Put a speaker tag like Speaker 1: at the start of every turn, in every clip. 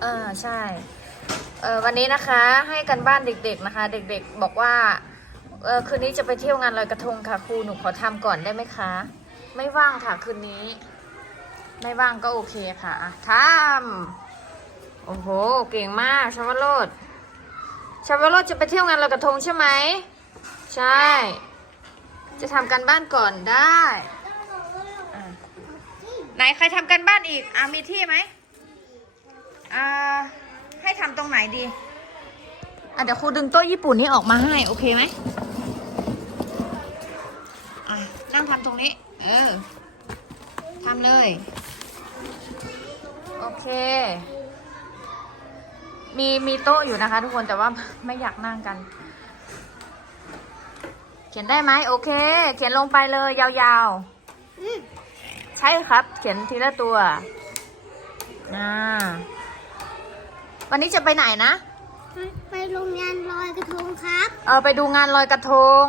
Speaker 1: เออใช่เออวันนี้นะคะให้กันบ้านเด็ก ๆนะคะ เด็กๆบอกว่าเออคืนนี้จะไปเที่ยวงานลอยกระทงค่ะครูหนูขอทำก่อนได้ไหมคะ ไม่ว่างค่ะคืนนี้ ไม่ว่างก็โอเคค่ะทำโอ้โหเก่งมากชาวโรดชาวโรดจะไปเที่ยวงานลอยกระทงใช่ไหมใช่ จะทำกันบ้านก่อนได้ไหนใครทำกันบ้านอีกอะมีที่ไหม อ่า ให้ทำตรงไหนดี อะเดี๋ยวครูดึงโต๊ะญี่ปุ่นนี้ออกมาให้ โอเคไหมอะนั่งทำตรงนี้ เออทำเลย โอเค มีมีโต๊ะอยู่นะคะ ทุกคนแต่ว่าไม่อยากนั่งกัน เขียนได้ไหมโอเค เขียนลงไปเลย ยาวๆใช่ครับ เขียนทีละตัว อ่า วันนี้จะไปไหนนะ
Speaker 2: ไปโรงงานลอยกระทงครับ
Speaker 1: เออไปดูงานลอยกระทง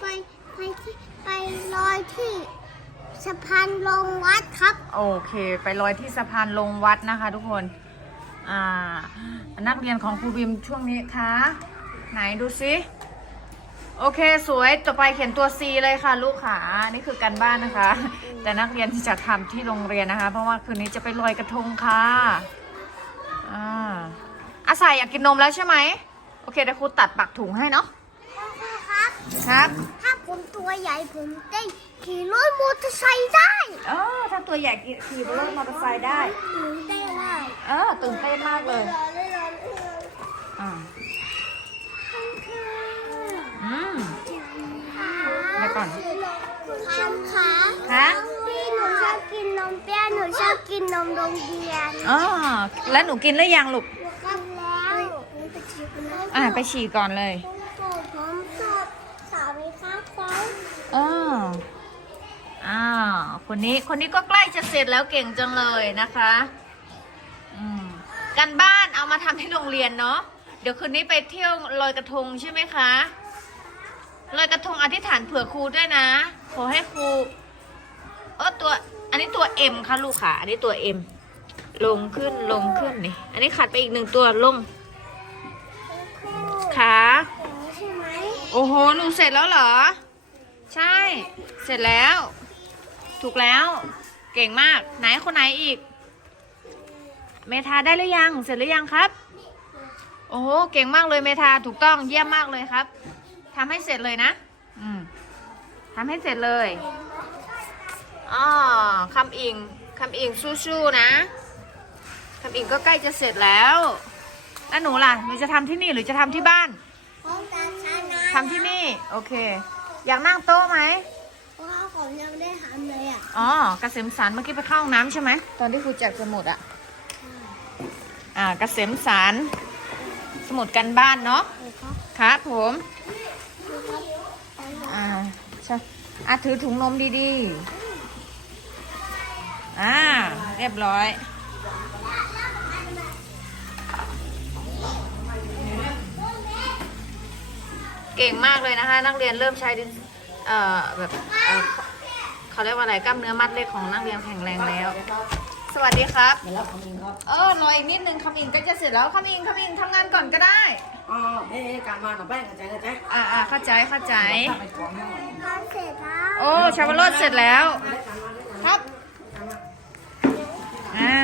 Speaker 2: ไปไปที่ไปลอยที่สะพานลงวัดครับ
Speaker 1: โอเค ไปลอยที่สะพานลงวัดนะคะ ทุกคน อ่า นักเรียนของครูบิมช่วงนี้คะ ไหนดูซิ โอเคสวยต่อไปเขียนตัว C เลยค่ะ ลูกขานี่คือการบ้านนะคะ แต่นักเรียนที่จะทำที่โรงเรียนนะคะ เพราะว่าคืนนี้จะไปลอยกระทงค่ะอ่าอาศัยอยากกินนมแล้วใช่ไหมโอเคเดี๋ยวครูตัดปากถุงให้เนาะ
Speaker 2: ครับ
Speaker 1: ครับ
Speaker 2: ถ้าผมตัวใหญ่ผมได้ขี่รถมอเตอร์ไซค์ได้
Speaker 1: เออถ้าตัวใหญ่ขี่รถมอเตอร์ไซค์ได้
Speaker 2: หนูได้ได้
Speaker 1: เออตื่นเต้นมากเลย ก่อน
Speaker 2: ทำขา
Speaker 1: ฮะ
Speaker 2: พี่หนูชอบกินนมเปรี้ยวหนูชอบกินนมโรงเรียน
Speaker 1: อ๋อแล้วหนูกินหรือยังลูก
Speaker 2: ครับแล้วไปฉีดนะ
Speaker 1: อ่าไปฉี่ก่อนเลย
Speaker 2: ผมผมชอบสาวไหมครับฟ้อง
Speaker 1: อ๋ออ้าวคนนี้คนนี้ก็ใกล้จะเสร็จแล้วเก่งจังเลยนะคะอืมกันบ้านเอามาทำที่โรงเรียนเนาะเดี๋ยวคืนนี้ไปเที่ยวลอยกระทงใช่ไหมคะ ลอยกระทงอธิษฐานเผื่อครูด้วยนะ ขอให้ครูเออตัว อันนี้ตัวเอ็มค่ะลูกค่ะ อันนี้ตัวเอ็มลงขึ้นลงขึ้นนี่ อันนี้ขัดไปอีกหนึ่งตัวลงขา
Speaker 2: ใช่ไหม
Speaker 1: โอ้โหหนูเสร็จแล้วเหรอ ใช่ เสร็จแล้ว ถูกแล้ว เก่งมาก ไหนคนไหนอีก เมทาได้หรือยัง เสร็จหรือยังครับ โอ้โห เก่งมากเลยเมทา ถูกต้อง เยี่ยมมากเลยครับ ทำให้เสร็จเลยนะ อืมทำให้เสร็จเลยอ๋อคำอิงคำอิงสู้ๆนะคำอิงก็ใกล้จะเสร็จแล้ว แล้วหนูล่ะ หนูจะทำที่นี่หรือจะทำที่บ้าน
Speaker 2: ห้องการชนะ
Speaker 1: ทำที่นี่ โอเค อยากนั่งโต๊ะไหม
Speaker 2: เพราะว่าผมยังไม่ได้ทำเลยอะ
Speaker 1: อ๋อเกษมสารเมื่อกี้ไปเข้าห้องน้ำใช่ไหม ตอนที่ครูแจกสมุดอะอ่าเกษมสารสมุดกันบ้านเนาะ
Speaker 2: ครับ
Speaker 1: ครับผม
Speaker 2: ครับ
Speaker 1: อ่าใช่ อะถือถุงนมดีๆ อ่า เรียบร้อย เก่งมากเลยนะคะ นักเรียนเริ่มใช้ดินเอ่อแบบเอ่อเขาเรียกว่าอะไรกล้ามเนื้อมัดเล็กของนักเรียนแข็งแรงแล้ว สวัสดีครับเออรออีกนิดนึงคำอิงก็จะเสร็จแล้วคำอิงคำอิงทำงานก่อนก็ได้
Speaker 3: อ๋อเอ๊ะการมาหน่อแป้งกระจายกระจาย
Speaker 1: อ่าอ่าเข้าใจเข้าใจ
Speaker 3: ไปกองเนี่ย
Speaker 2: ทำเสร็จแล้ว
Speaker 1: โอ้ชาวโรดเสร็จแล้วครับ อ่า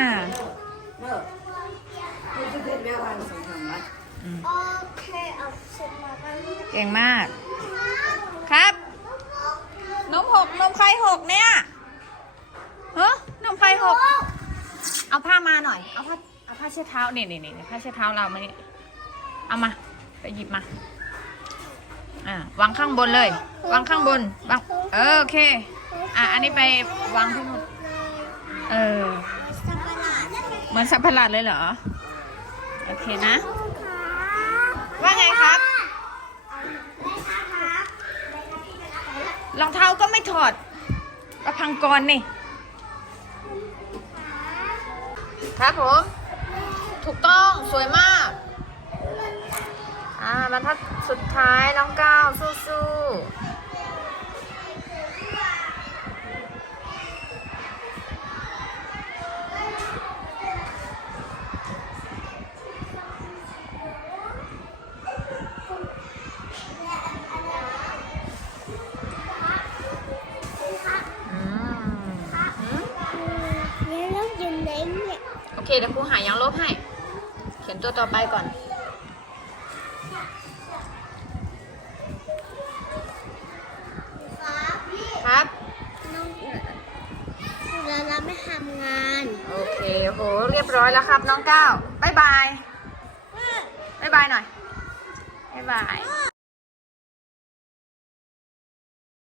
Speaker 3: เนอะคุณจะเด็ดแม่วันสองสามวัน
Speaker 2: โอเคเอาเสร็จมากัน
Speaker 1: เก่งมาก ครับ นมหกนมใครหกเนี่ยเฮ้นมใครหก เอาผ้ามาหน่อย เอาผ้า เอาผ้าเช็ดเท้าเนี่นี่นี่ยผ้าเช็ดเท้าเรามานี่เอามา ไปหยิบมา อ่าวางข้างบนเลย วางข้างบน วาง เออโอเค อะ อันนี้ไปวางที่หมดเออ เหมือนสับปะหลาดเลยเหรอ โอเคนะ ว่าไงครับ รองเท้าก็ไม่ถอดประพังกรนี่ ครับผม ถูกต้องสวยมาก อ่าบรรทัดสุดท้ายน้องก้าวสู้ๆ เดี๋ยวครูหายังลบให้ เขียนตัวต่อไปก่อน
Speaker 2: ครับพี่
Speaker 1: ครับ
Speaker 2: น้องเราเราไม่ทำงาน
Speaker 1: โอเคโหเรียบร้อยแล้วครับน้องก้าวบายบายบายบายหน่อยบายบาย